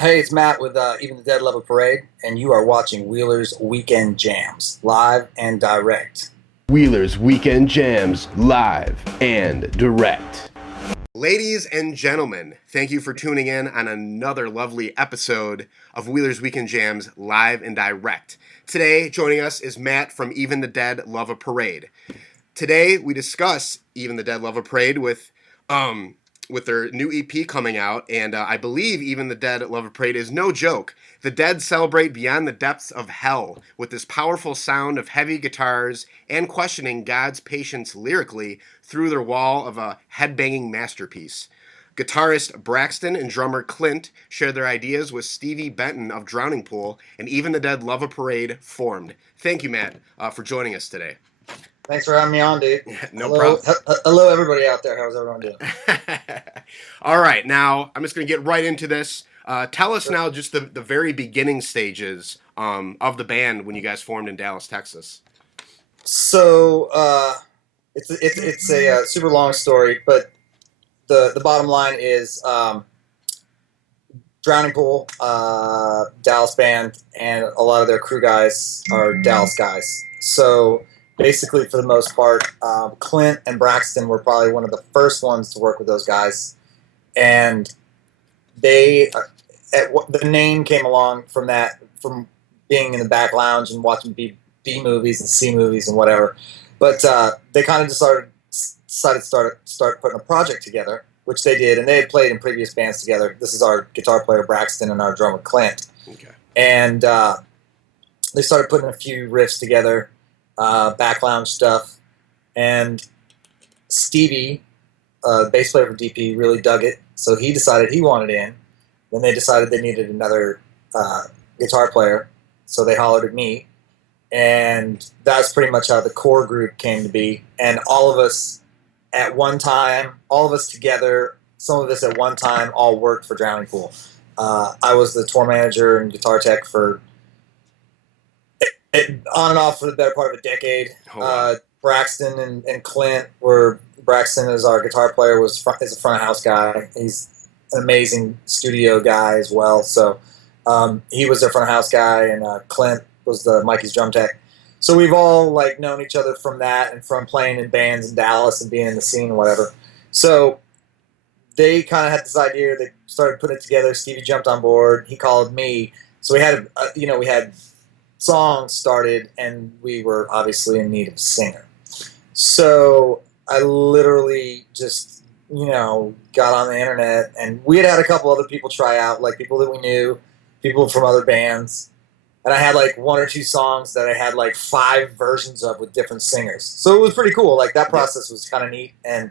Hey, it's Matt with Even the Dead Love a Parade, and you are watching Wheeler's Weekend Jams, live and direct. Wheeler's Weekend Jams, live and direct. Ladies and gentlemen, thank you for tuning in on another lovely episode of Wheeler's Weekend Jams, live and direct. Today, joining us is Matt from Even the Dead Love a Parade. Today, we discuss Even the Dead Love a Parade with their new EP coming out, and I believe Even the Dead Love a Parade is no joke. The Dead celebrate beyond the depths of hell with this powerful sound of heavy guitars and questioning God's patience lyrically through their wall of a headbanging masterpiece. Guitarist Braxton and drummer Clint shared their ideas with Stevie Benton of Drowning Pool, and Even the Dead Love a Parade formed. Thank you, Matt, for joining us today. Thanks for having me on, dude. No problem. Hello, everybody out there. How's everyone doing? All right, now I'm just going to get right into this. Tell us now just the very beginning stages of the band when you guys formed in Dallas, Texas. So it's a super long story, but the bottom line is Drowning Pool, Dallas band, and a lot of their crew guys are Dallas guys. So basically, for the most part, Clint and Braxton were probably one of the first ones to work with those guys, and they the name came along from that, from being in the back lounge and watching B movies and C movies and whatever. But they kind of just decided to start putting a project together, which they did, and they had played in previous bands together. This is our guitar player Braxton and our drummer Clint, Okay. and they started putting a few riffs together, back lounge stuff, and Stevie, bass player for DP, really dug it, so he decided he wanted in. Then they decided they needed another guitar player, so they hollered at me, and that's pretty much how the core group came to be. And all of us at one time, all of us together, some of us at one time, all worked for Drowning Pool. I was the tour manager and guitar tech for on and off for the better part of a decade. Oh, wow. Braxton and Clint were. Braxton is our guitar player, is a front of house guy. He's an amazing studio guy as well. So he was their front of house guy, and Clint was the Mikey's drum tech. So we've all like known each other from that and from playing in bands in Dallas and being in the scene and whatever. So they kind of had this idea. They started putting it together. Stevie jumped on board. He called me. So we had we had songs started, and we were obviously in need of a singer. So I literally just, got on the internet, and we had a couple other people try out, like people that we knew, people from other bands. And I had like one or two songs that I had like 5 versions of with different singers. So it was pretty cool. Like that process was kind of neat. And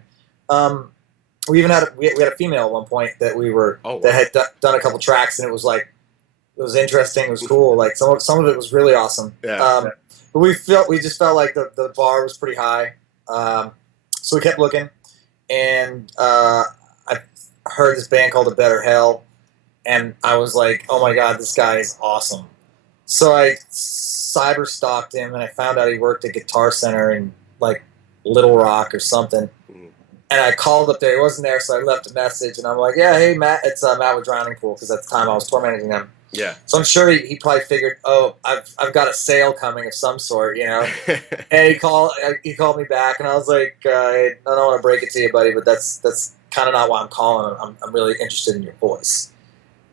we even had we had a female at one point that that had done a couple tracks, and it was like, it was interesting. It was cool. Like some of it was really awesome. Yeah. But we just felt like the bar was pretty high. So we kept looking, and I heard this band called A Better Hell, and I was like, oh my God, this guy is awesome. So I cyber stalked him, and I found out he worked at Guitar Center in like Little Rock or something. And I called up there. He wasn't there, so I left a message, and I'm like, yeah, hey, Matt, it's Matt with Drowning Pool, because at the time I was tour managing them. Yeah. So I'm sure he probably figured, oh, I've got a sale coming of some sort, And he called me back, and I was like, I don't want to break it to you, buddy, but that's kind of not why I'm calling. I'm really interested in your voice.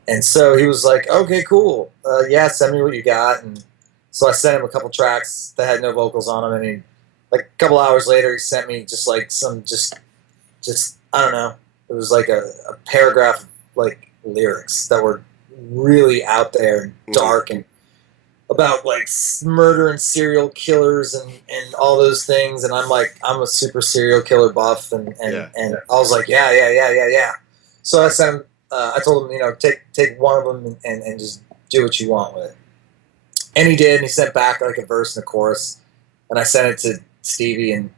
And so he was like, okay, cool. Yeah, send me what you got. And so I sent him a couple tracks that had no vocals on them, and he, like a couple hours later, he sent me just like some just I don't know. It was like a paragraph of like lyrics that were really out there and dark, and about like murder and serial killers and all those things. And I'm like, I'm a super serial killer buff, and I was like, yeah. So I sent him. I told him, take one of them and just do what you want with it. And he did. And he sent back like a verse and a chorus, and I sent it to Stevie and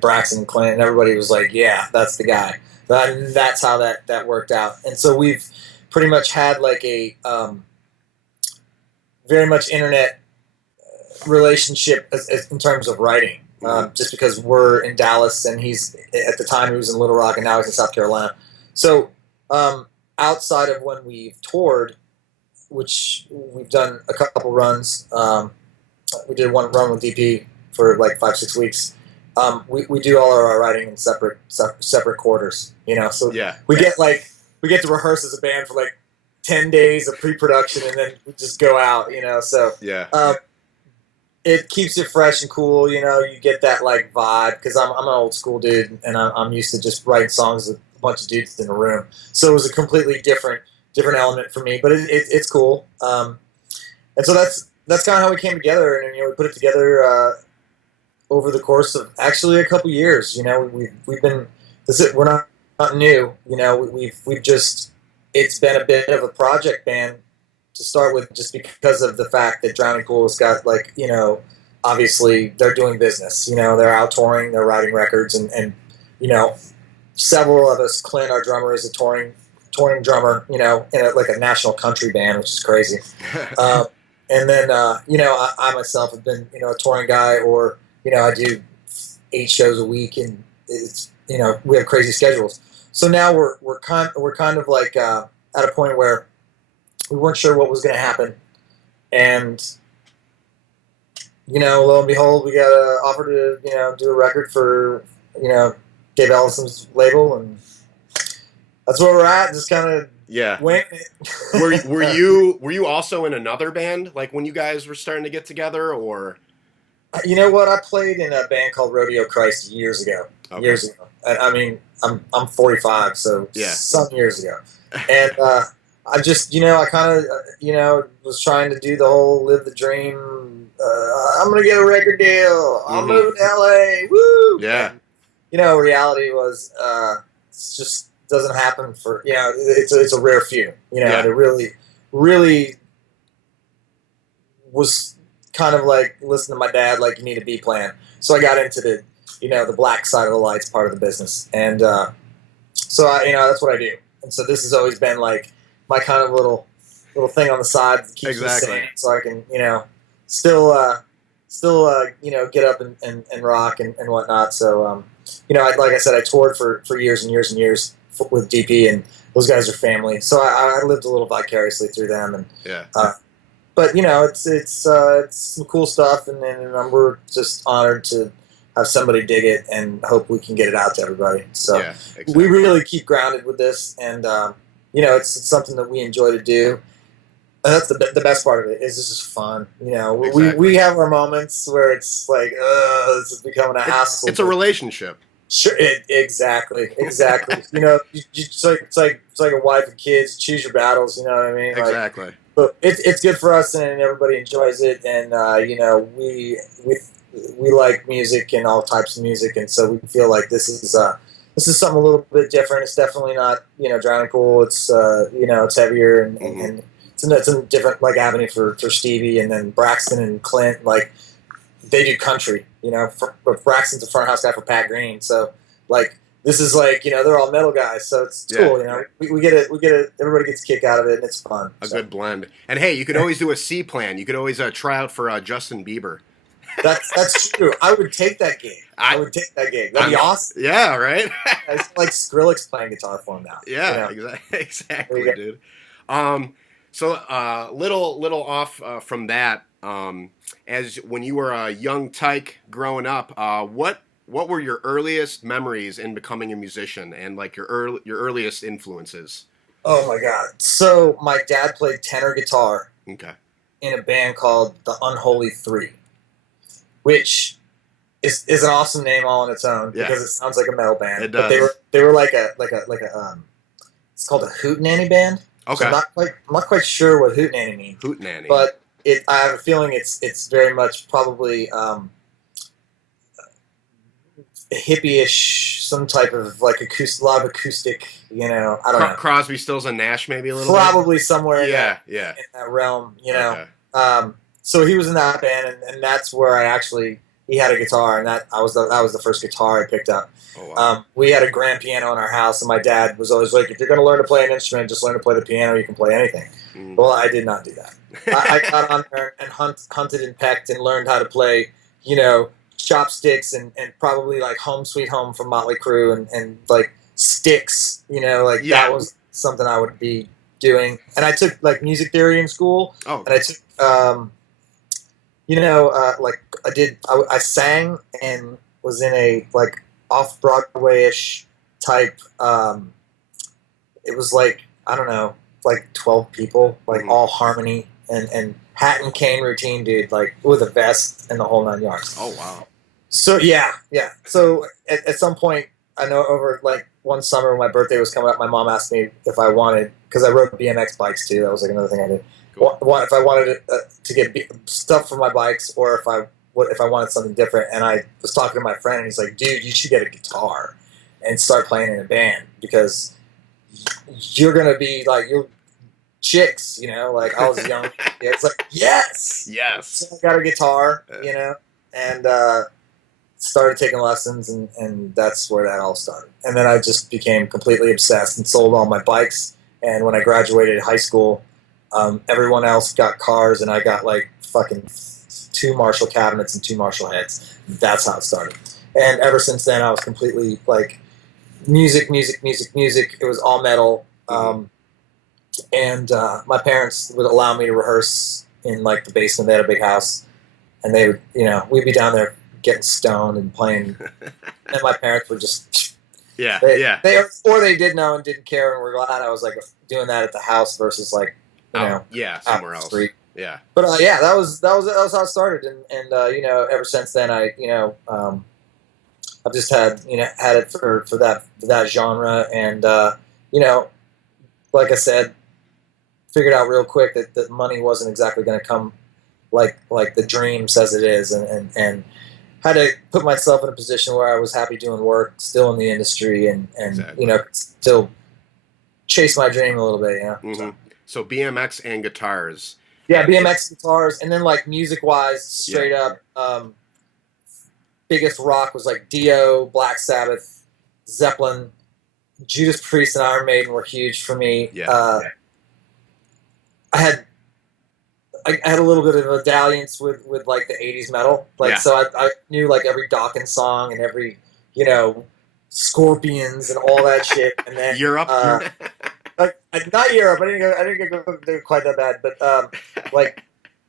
Braxton and Clint, and everybody was like, yeah, that's the guy. That's how that worked out. And so we've pretty much had like a very much internet relationship in terms of writing. Just because we're in Dallas, and at the time he was in Little Rock, and now he's in South Carolina. So outside of when we've toured, which we've done a couple runs. We did one run with DP for like 5-6 weeks. We do all our writing in separate quarters, So Yeah. we get to rehearse as a band for like 10 days of pre-production, and then we just go out, So Yeah. it keeps it fresh and cool, You get that like vibe because I'm an old school dude, and I'm used to just writing songs with a bunch of dudes in a room. So it was a completely different element for me, but it's cool. And so that's kind of how we came together, and we put it together over the course of actually a couple years. We've been we're not new. We've just it's been a bit of a project band to start with, just because of the fact that Drowning Pool has got obviously they're doing business. They're out touring, they're writing records, and several of us. Clint, our drummer, is a touring drummer. In a national country band, which is crazy. And then, I myself have been, a touring guy, or, I do 8 shows a week, and it's, we have crazy schedules. So now we're kind of like at a point where we weren't sure what was going to happen, and lo and behold, we got an offer to do a record for Dave Ellison's label, and that's where we're at. Just kind of went. were you also in another band, like when you guys were starting to get together, or? You know what? I played in a band called Rodeo Christ years ago. Okay. Years ago. I mean, I'm 45, so some years ago. And I just, I kind of, was trying to do the whole live the dream. I'm gonna get a record deal. I'm moving to LA. Woo! Yeah. And, reality was it's just doesn't happen for it's a rare few. And it really was kind of like listen to my dad, like you need a B plan. So I got into the black side of the lights part of the business, and so I, that's what I do. And so this has always been like my kind of little thing on the side that keeps me sane, so I can still get up and rock and whatnot. So like I said, I toured for years and years and years with DP, and those guys are family. So I lived a little vicariously through them, and but it's some cool stuff, and we're just honored to have somebody dig it and hope we can get it out to everybody. So exactly. We really keep grounded with this, and it's something that we enjoy to do. And that's the best part of it is this is fun. Exactly. We have our moments where it's like, this is becoming a hassle. It's a relationship. Sure, exactly. It's like a wife and kids. Choose your battles. You know what I mean? Exactly. But it's good for us, and everybody enjoys it, and we like music and all types of music, and so we feel like this is something a little bit different. It's definitely not Drowning Pool. It's it's heavier, and it's a different avenue for Stevie, and then Braxton and Clint, like they do country. Braxton's a front house guy for Pat Green, so this is they're all metal guys, so it's cool. We get it. Everybody gets a kick out of it, and it's fun. Good blend. And hey, you could always do a C plan. You could always try out for Justin Bieber. That's true. I would take that gig. That'd be awesome. Yeah, right. It's like Skrillex playing guitar for him now. Yeah, exactly, dude. So little off from that. As when you were a young tyke growing up, what were your earliest memories in becoming a musician, and your earliest influences? Oh my God! So my dad played tenor guitar. Okay. In a band called the Unholy Three, which is an awesome name all on its own because it sounds like a metal band. It does. But they were like a it's called a hootenanny band. Okay. So I'm not quite sure what hootenanny means. Hootenanny. But I have a feeling it's very much probably hippie-ish, some type of acoustic, a lot of acoustic. I don't know. Crosby, Stills, and Nash, maybe a little. Probably somewhere. In that realm. Okay. So he was in that band, and that's where he had a guitar, and that was the first guitar I picked up. Oh, wow. We had a grand piano in our house, and my dad was always like, if you're going to learn to play an instrument, just learn to play the piano, you can play anything. Mm. Well, I did not do that. I got on there and hunted and pecked and learned how to play, chopsticks and probably Home Sweet Home from Motley Crue and Sticks, that something I would be doing. And I took like music theory in school, Oh, and I took like I sang and was in a like off Broadway-ish type. It was like, I don't know, like 12 people, like all harmony and hat and cane routine, dude, like with a vest and the whole 9 yards. oh wow. So yeah. So at some point, I know over like one summer when my birthday was coming up, my mom asked me if I wanted, because I rode BMX bikes too. That was like another thing I did. Cool. If I wanted to get stuff for my bikes, or if I wanted something different. And I was talking to my friend, and he's like, "Dude, you should get a guitar and start playing in a band, because you're gonna be like you're chicks, you know." Like I was young, yeah, it's like yes. So I got a guitar, and started taking lessons, and that's where that all started. And then I just became completely obsessed and sold all my bikes. And when I graduated high school, everyone else got cars, and I got like fucking 2 Marshall cabinets and 2 Marshall heads. That's how it started. And ever since then, I was completely like music. It was all metal. And my parents would allow me to rehearse in like the basement. They had a big house, and they would, we'd be down there getting stoned and playing. And my parents were just, they did know and didn't care, and were glad I was like doing that at the house versus like, somewhere else. Street. Yeah. But that was how it started, and ever since then I've just had it for that genre, and like I said, figured out real quick that money wasn't exactly going to come like the dream says it is, and had to put myself in a position where I was happy doing work, still in the industry, and exactly. Still chase my dream a little bit, So BMX and guitars. Yeah, BMX guitars, and then like music-wise, straight up, biggest rock was like Dio, Black Sabbath, Zeppelin, Judas Priest, and Iron Maiden were huge for me. I had a little bit of a dalliance with like the 80s metal. So I knew like every Dawkins song and every, Scorpions and all that shit. And then Europe? Not Europe. I didn't go quite that bad, but like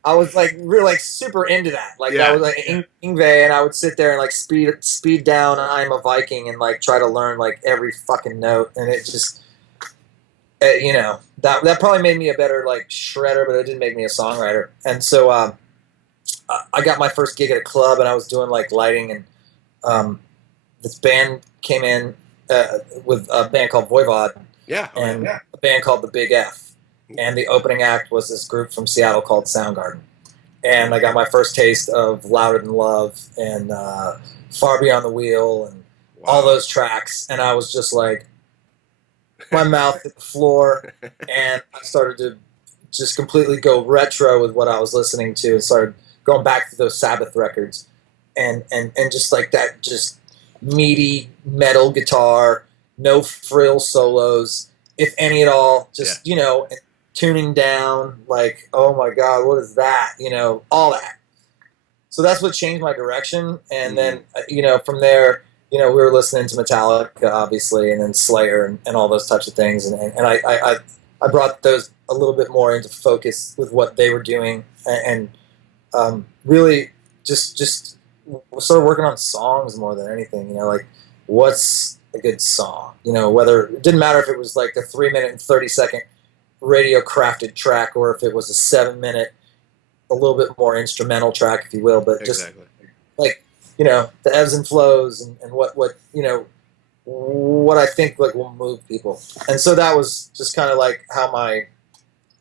I was like really like super into that. Like I was like Yngwie, and I would sit there and like speed down I'm a Viking and like try to learn like every fucking note, and it just that probably made me a better like shredder, but it didn't make me a songwriter. And so I got my first gig at a club, and I was doing like lighting, and this band came in with a band called Voivod, and a band called the Big F, and the opening act was this group from Seattle called Soundgarden, and I got my first taste of Louder Than Love and Far Beyond the Wheel and all those tracks, and I was just like, my mouth hit the floor, and I started to just completely go retro with what I was listening to, and started going back to those Sabbath records, and just like that, just meaty metal guitar, no frill solos, if any at all, just tuning down, like, oh my god, what is that, all that. So that's what changed my direction, and then from there, we were listening to Metallica, obviously, and then Slayer and all those types of things, and I brought those a little bit more into focus with what they were doing, and really just started working on songs more than anything. Like, what's a good song? Whether it didn't matter if it was like a 3-minute and 30-second radio crafted track, or if it was a 7-minute, a little bit more instrumental track, if you will, but just like, the ebbs and flows, and what I think like will move people. And so that was just kind of like how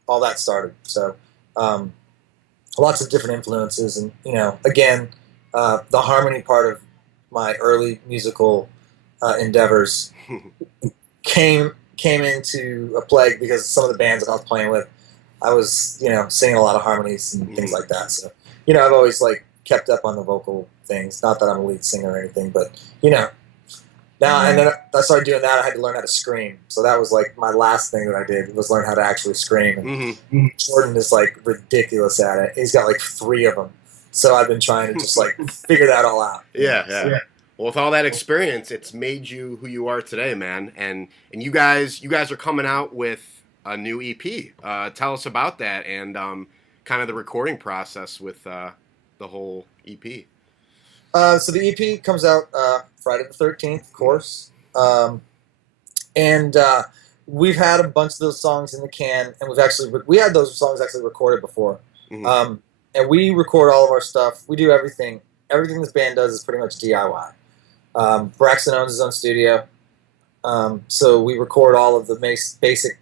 all that started. So lots of different influences, and again, the harmony part of my early musical endeavors came into a play because some of the bands that I was playing with, I was singing a lot of harmonies and things like that. So I've always like kept up on the vocal things. Not that I'm a lead singer or anything, but now, and then I started doing that. I had to learn how to scream. So that was like my last thing that I did, was learn how to actually scream. And Jordan is like ridiculous at it. He's got like 3 of them. So I've been trying to just like figure that all out. Yeah. Well, with all that experience, it's made you who you are today, man. And you guys are coming out with a new EP. Tell us about that and kind of the recording process with the whole EP. So the EP comes out Friday the 13th, of course. And we've had a bunch of those songs in the can, and we had those songs actually recorded before. Mm-hmm. And we record all of our stuff. We do everything. Everything this band does is pretty much DIY. Braxton owns his own studio, so we record all of the basic,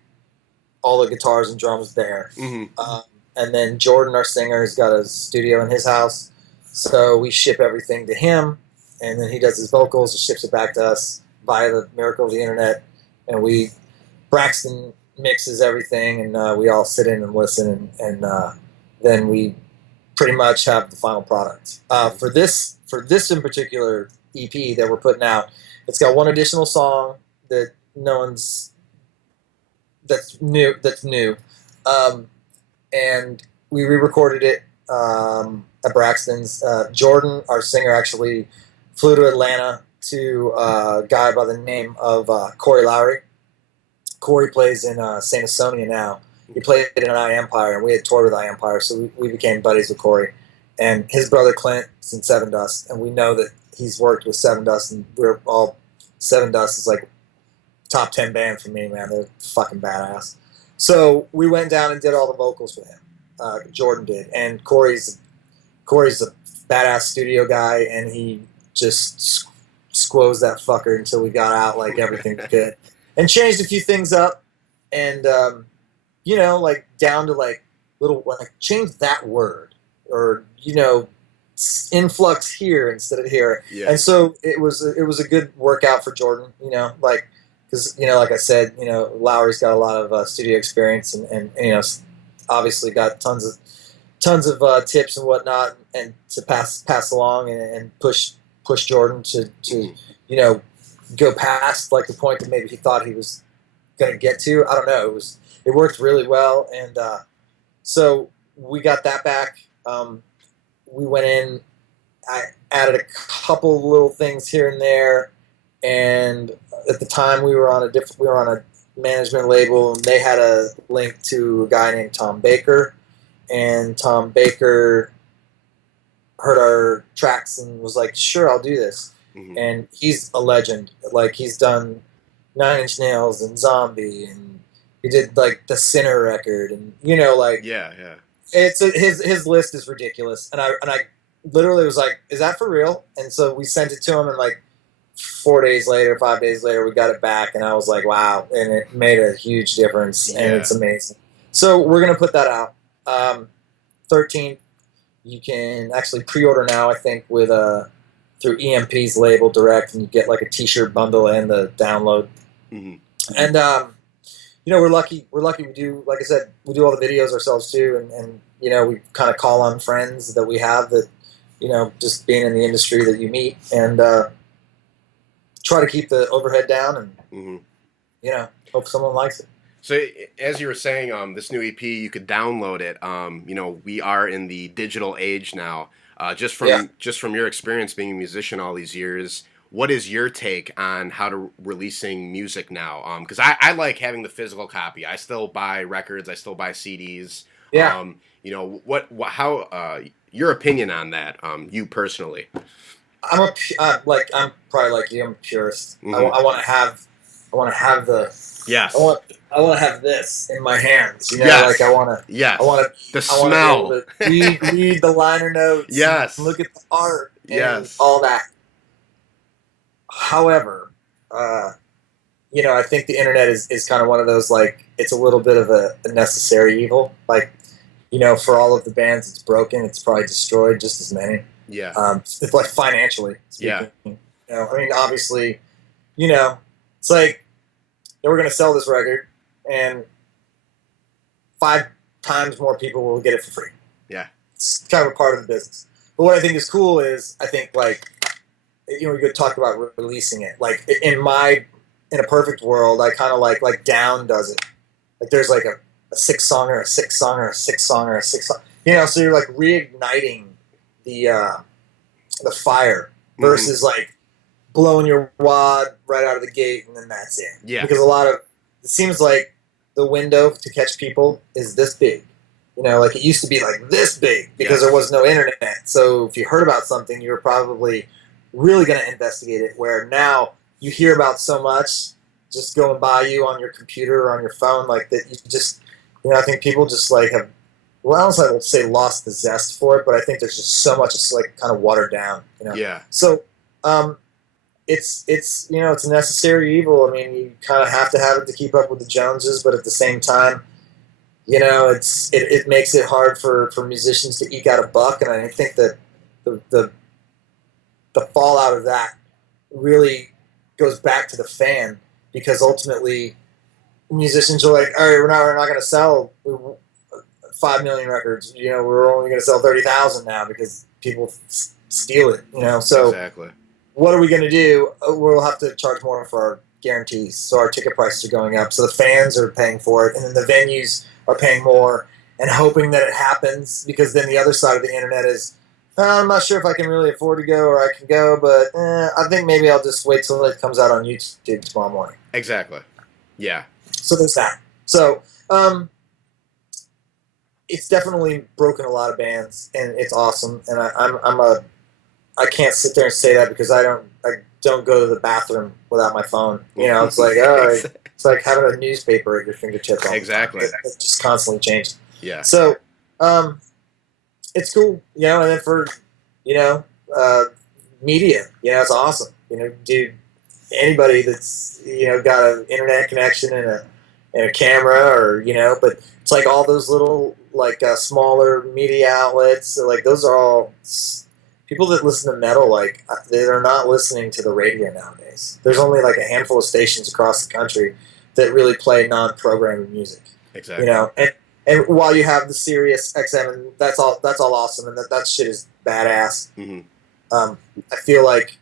all the guitars and drums there. Mm-hmm. And then Jordan, our singer, has got a studio in his house, so we ship everything to him, and then he does his vocals and ships it back to us via the miracle of the internet. And Braxton mixes everything, and we all sit in and listen, and then we pretty much have the final product. For this in particular EP that we're putting out, it's got one additional song that that's new, and we re-recorded it at Braxton's. Jordan, our singer, actually flew to Atlanta to a guy by the name of Corey Lowry. Corey plays in Saint Asonia now. He played in I Empire, and we had toured with I Empire, so we became buddies with Corey. And his brother Clint is in Seven Dust, and we know that he's worked with Seven Dust, and Seven Dust is like top 10 band for me, man. They're fucking badass. So we went down and did all the vocals with him. Jordan did, and Corey's a badass studio guy, and he just squoze that fucker until we got out like everything could, and changed a few things up, and like down to like little like change that word, or influx here instead of here. Yeah. And so it was a good workout for Jordan, like because like I said, Lowry's got a lot of studio experience, and obviously got tons of tips and whatnot, and to pass along and push Jordan to go past like the point that maybe he thought he was going to get to. I don't know. It worked really well, and so we got that back. We went in. I added a couple little things here and there, and at the time we were on a management label, and they had a link to a guy named Tom Baker, and Tom Baker heard our tracks and was like, "Sure, I'll do this." Mm-hmm. And he's a legend. Like, he's done Nine Inch Nails and Zombie, and he did like the Sinner record, and yeah. It's his list is ridiculous, and I literally was like, "Is that for real?" And so we sent it to him, and like 5 days later, we got it back, and I was like, "Wow!" And it made a huge difference, and it's amazing. So we're gonna put that out 13th. You can actually pre-order now, I think, with through EMP's label direct, and you get like a T-shirt bundle and the download. Mm-hmm. And we're lucky. We do, like I said, we do all the videos ourselves too, and we kind of call on friends that we have that just being in the industry that you meet, and try to keep the overhead down, and hope someone likes it. So as you were saying, this new EP, you could download it. We are in the digital age now. Just from your experience being a musician all these years, what is your take on how to releasing music now? Because I like having the physical copy. I still buy records. I still buy CDs. Yeah. How your opinion on that? You personally. I'm probably like you. I'm a purist. Mm-hmm. I want to have the. Yes. I want to have this in my hands. Yes. Like I want to. Yes. I want to. The smell. To read the liner notes. Yes. Look at the art. And yes. All that. However, I think the internet is kind of one of those, like, it's a little bit of a necessary evil. Like, for all of the bands it's broken, it's probably destroyed just as many. Yeah. It's like financially speaking. Yeah. Obviously, it's like we're going to sell this record, and 5 times more people will get it for free. Yeah. It's kind of a part of the business. But what I think is cool is, I think, like, we could talk about releasing it. Like, in a perfect world, I kind of like Down does it. Like, there's like a 6-songer, a 6-songer, a 6-songer, a 6-songer. So you're like reigniting the fire versus like blowing your wad right out of the gate, and then that's it. Yeah. Because it seems like the window to catch people is this big. Like it used to be like this big because there was no internet. So if you heard about something, you were probably really going to investigate it. Where now you hear about so much just going by you on your computer or on your phone, like that you just, I think people just like have, well, I don't want to say lost the zest for it, but I think there's just so much it's like kind of watered down. Yeah. So, it's it's a necessary evil. I mean, you kind of have to have it to keep up with the Joneses, but at the same time, it makes it hard for musicians to eke out a buck, and I think that the fallout of that really goes back to the fan, because ultimately musicians are like, all right, we're not going to sell 5 million records. We're only going to sell 30,000 now because people steal it. So exactly. What are we going to do? We'll have to charge more for our guarantees, so our ticket prices are going up. So the fans are paying for it, and then the venues are paying more and hoping that it happens, because then the other side of the internet is, I'm not sure if I can really afford to go, or I can go, but I think maybe I'll just wait till it comes out on YouTube tomorrow morning. Exactly. Yeah. So there's that. So it's definitely broken a lot of bands, and it's awesome. And I can't sit there and say that because I don't go to the bathroom without my phone. It's like, it's like having a newspaper at your fingertips. Exactly. It's just constantly changing. Yeah. So, it's cool, and then for, media, it's awesome. Dude, anybody that's, got an internet connection and a camera, or, but it's like all those little, like, smaller media outlets, like those are all people that listen to metal, like, they're not listening to the radio nowadays. There's only like a handful of stations across the country that really play non-programming music. Exactly. And while you have the Sirius XM, and that's all awesome, and that shit is badass. Mm-hmm. I feel like,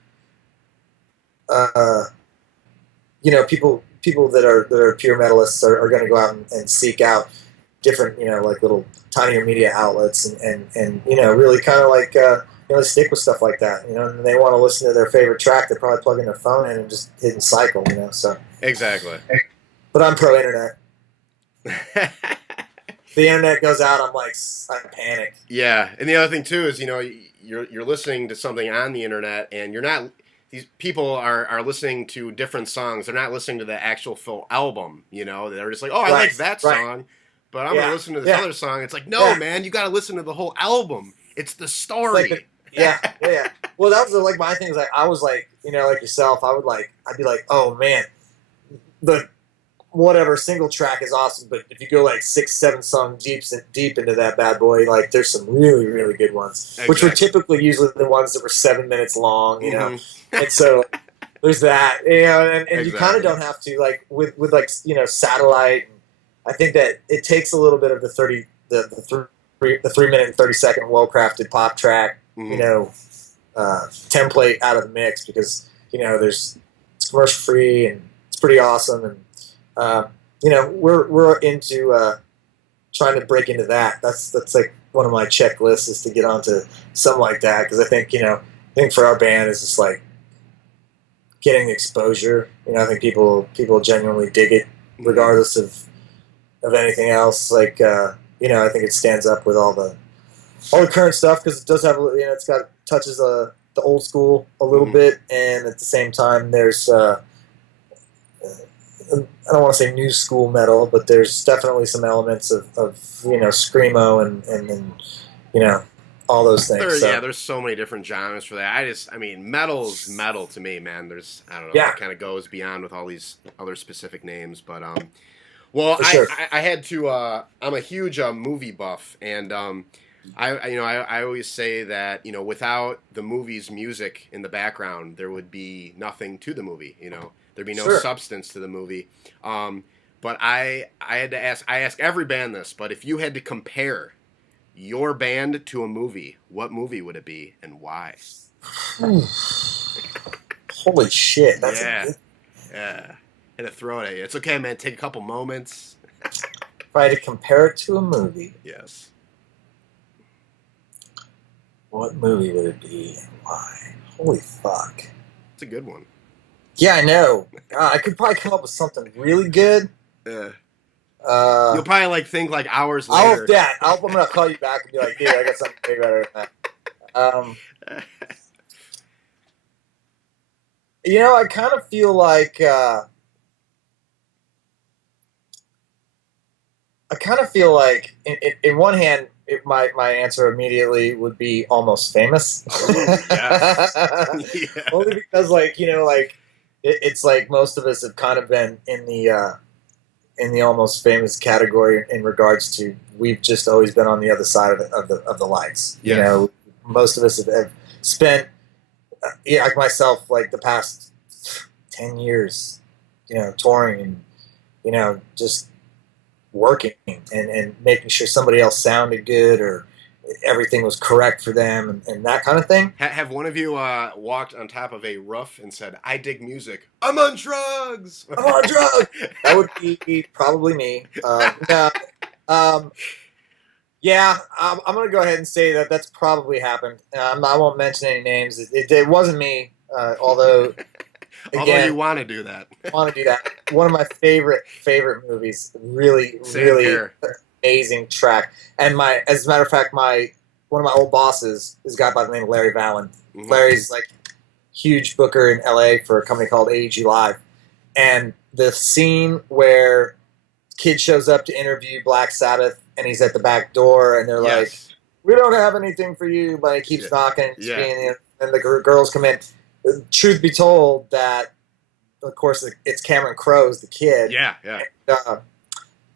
people that are pure metalists are going to go out and seek out different, like little tinier media outlets, and really kind of like, stick with stuff like that, and they want to listen to their favorite track. They probably plug in their phone in and just hit and cycle, so. Exactly. But I'm pro internet. The internet goes out, I'm like, I panic. Yeah, and the other thing too is, you're listening to something on the internet, and you're not. These people are listening to different songs. They're not listening to the actual full album. They're just like, oh, I like that song, but I'm gonna listen to this other song. It's like, no, man, you got to listen to the whole album. It's the story. Yeah. Well, that was like my thing. Is like I was like, like yourself. I'd be like, oh man, the whatever single track is awesome, but if you go like 6-7 songs deep into that bad boy, like there's some really, really good ones, which were typically usually the ones that were 7 minutes long, and so there's that, and you kind of don't have to, like with like satellite. I think that it takes a little bit of the 3 minute and 30-second well crafted pop track, template out of the mix, because it's commercial free and it's pretty awesome. And we're into trying to break into that. That's like one of my checklists, is to get onto something like that, because I think for our band is just like getting the exposure. I think people genuinely dig it regardless of anything else. Like I think it stands up with all the current stuff, because it does have it's got touches the old school a little bit, and at the same time there's I don't want to say new school metal, but there's definitely some elements of screamo and all those things. There's so many different genres for that. Metal's metal to me, man. I don't know, it kind of goes beyond with all these other specific names, but sure. I had to. I'm a huge movie buff, and I always say that without the movie's music in the background, there would be nothing to the movie. There'd be no substance to the movie. But I had to ask. I ask every band this, but if you had to compare your band to a movie, what movie would it be and why? Holy shit! That's yeah. Had to throw it at you. It's okay, man. Take a couple moments. If I had to compare it to a movie, yes. What movie would it be and why? Holy fuck! It's a good one. Yeah, I know. I could probably come up with something really good. Yeah. Uh, You'll probably like think like hours later. I'm gonna call you back and be like, dude, I got something way better than that. I kind of feel like in one hand, my answer immediately would be Almost Famous. Ooh, yes. Yeah. Only because, it's like most of us have kind of been in the Almost Famous category in regards to we've just always been on the other side of the lights. Yes. Most of us have spent, like myself, like the past 10 years, touring and just working and making sure somebody else sounded good or everything was correct for them and that kind of thing. Have one of you walked on top of a roof and said, "I dig music. I'm on drugs. I'm on drugs." That would be probably me. No. Yeah, I'm going to go ahead and say that that's probably happened. I won't mention any names. It wasn't me, although Although you want to do that. Want to do that. One of my favorite movies. Really, Same really here. amazing track. And as a matter of fact, one of my old bosses is a guy by the name of Larry Vallon. Mhm. Larry's like huge booker in LA for a company called AEG Live. And the scene where kid shows up to interview Black Sabbath and he's at the back door and they're like, Yes. "We don't have anything for you," but he keeps knocking and the girls come in. Truth be told, that of course it's Cameron Crowe's the kid. Yeah. And,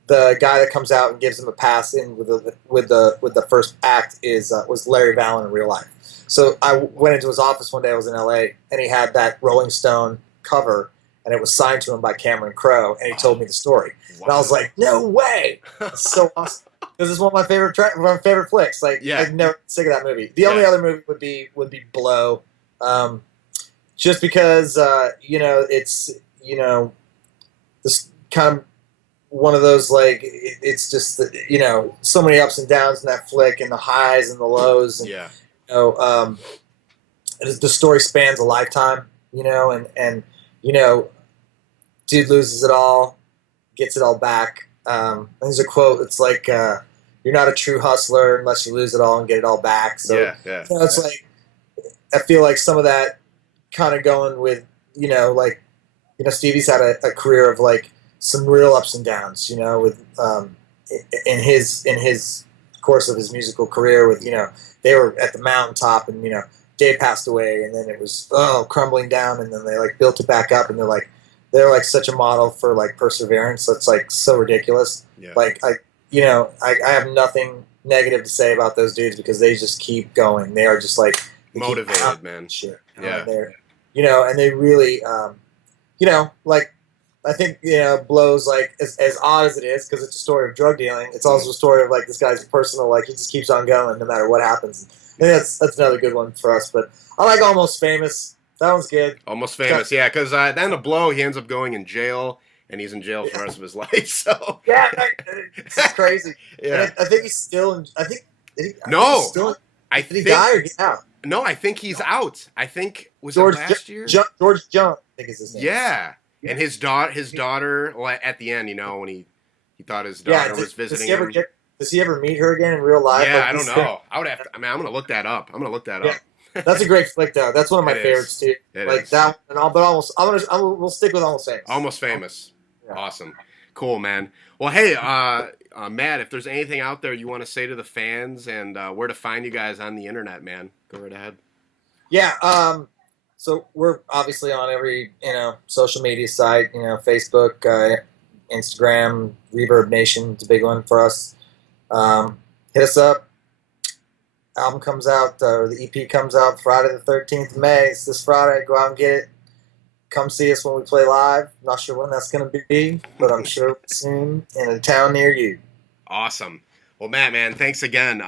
the guy that comes out and gives him a pass in with the first act was Larry Vallon in real life. So I went into his office one day. I was in LA, and he had that Rolling Stone cover, and it was signed to him by Cameron Crowe, and he told me the story. Wow. And I was like, "No way!" It's so awesome because it's one of my favorite flicks. Like, I'd never sick of that movie. The only other movie would be Blow. Just because it's this kind of one of those, like, it's just so many ups and downs in that flick and the highs and the lows and the story spans a lifetime, and dude loses it all, gets it all back. There's a quote. It's like, "You're not a true hustler unless you lose it all and get it all back." So it's like, I feel like some of that kind of going with, Stevie's had a career of like some real ups and downs, with in his course of his musical career with, they were at the mountaintop and, Dave passed away and then it was, crumbling down and then they like built it back up and they're like such a model for like perseverance. That's like so ridiculous. Yeah. Like I have nothing negative to say about those dudes because they just keep going. They are just like motivated, man. Shit. Yeah. And they really, like, I think, Blow's like, as odd as it is, because it's a story of drug dealing, it's also a story of like this guy's personal, like, he just keeps on going no matter what happens. And that's another good one for us. But I like Almost Famous. That one's good. Almost Famous, yeah, because then the Blow, he ends up going in jail, and he's in jail for the rest of his life. So yeah, it's crazy. Yeah, I think he's still in. I think he die or get out? No, I think he's out. I think it last year? George Jones, I think is his name. Yeah. And his daughter, well, at the end, when he thought his daughter was visiting him. Does he ever meet her again in real life? Yeah, I don't know. I would have to. I'm going to look that up. up. That's a great flick, though. That's one of my favorites too. That, and all, but almost. We'll stick with Almost Famous. Almost Famous. Yeah. Awesome. Cool, man. Well, hey, Matt, if there's anything out there you want to say to the fans and where to find you guys on the internet, man, go right ahead. Yeah. So we're obviously on every social media site. Facebook, Instagram, Reverb Nation is a big one for us. Hit us up. Album comes out, or the EP comes out Friday the 13th of May. It's this Friday. Go out and get it. Come see us when we play live. Not sure when that's going to be, but I'm sure soon in a town near you. Awesome. Well, Matt, man, thanks again.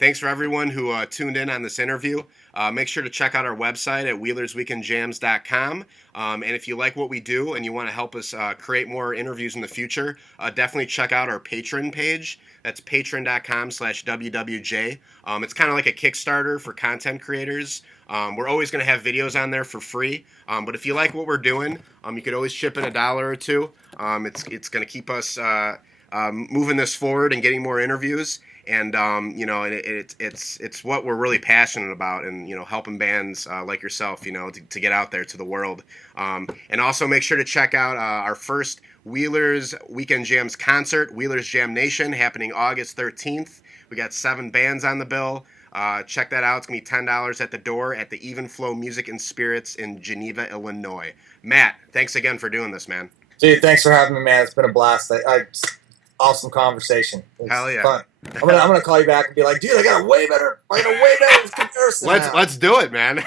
Thanks for everyone who tuned in on this interview. Make sure to check out our website at wheelersweekendjams.com. And if you like what we do and you want to help us create more interviews in the future, definitely check out our Patreon page. That's patreon.com/WWJ. It's kind of like a Kickstarter for content creators. We're always going to have videos on there for free. But if you like what we're doing, you could always chip in $1 or $2. It's going to keep us moving this forward and getting more interviews. And it's what we're really passionate about, and helping bands like yourself, to get out there to the world. And also make sure to check out our first Wheelers Weekend Jams concert, Wheelers Jam Nation, happening August 13th. We got 7 bands on the bill. Check that out. It's gonna be $10 at the door at the Even Flow Music and Spirits in Geneva, Illinois. Matt, thanks again for doing this, man. Dude, thanks for having me, man. It's been a blast. Awesome conversation. Hell yeah. Fun. I'm gonna call you back and be like, dude, I got a way better comparison. Let's do it, man.